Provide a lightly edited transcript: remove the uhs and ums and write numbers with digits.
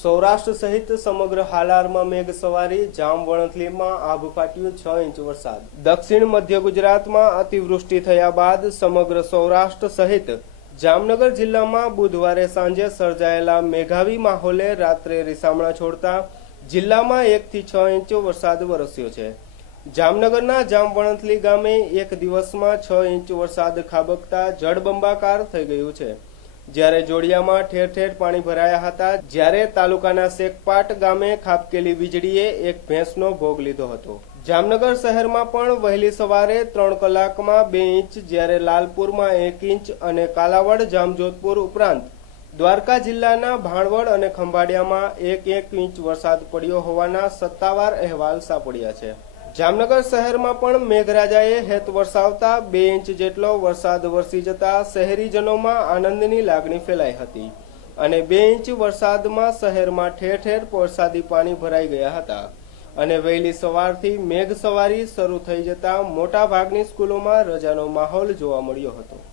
સૌરાષ્ટ્ર સહિત સમગ્ર હાલારમાં મેઘ સવારી જામવંથલીમાં આભ ફાટ્યું 6 ઇંચ વરસાદ। દક્ષિણ મધ્ય ગુજરાતમાં અતિવૃષ્ટિ થયા બાદ સમગ્ર સૌરાષ્ટ્ર સહિત જામનગર જિલ્લામાં બુધવારે સાંજે સર્જાયેલા મેઘાવી માહોલે રાત્રે રીસામણા છોડતા જિલ્લામાં 1 થી 6 ઇંચ વરસાદ વરસ્યો છે। જામનગરના જામવંથલી ગામે એક દિવસમાં 6 ઇંચ વરસાદ ખાબકતા જળબંબાકાર થઈ ગયું છે। જ્યારે જોડિયામાં ઠેર ઠેર પાણી ભરાયા હતા, જ્યારે તાલુકાના શેખપાટ ગામે ખાબકેલી વીજળીએ એક ભેંસનો ભોગ લીધો હતો। જામનગર શહેરમાં પણ વહેલી સવારે 3 કલાકમાં 2 ઇંચ, જ્યારે લાલપુરમાં 1 ઇંચ અને કાલાવડ જામજોધપુર ઉપરાંત દ્વારકા જિલ્લાના ભાણવડ અને ખંભાળિયામાં 1 ઇંચ વરસાદ પડ્યો હોવાના સત્તાવાર અહેવાલ સાંપડ્યા છે। જામનગર શહેરમાં પણ મેઘરાજાએ હેત વરસાવતા 2 ઇંચ જેટલો વરસાદ વરસી જતા શહેરીજનોમાં આનંદની લાગણી ફેલાઈ હતી અને 2 ઇંચ વરસાદમાં શહેરમાં ઠેર ઠેર વરસાદી પાણી ભરાઈ ગયા હતા અને વહેલી સવારથી મેઘ સવારી શરૂ થઈ જતા મોટા ભાગની સ્કૂલોમાં રજાનો માહોલ જોવા મળ્યો હતો।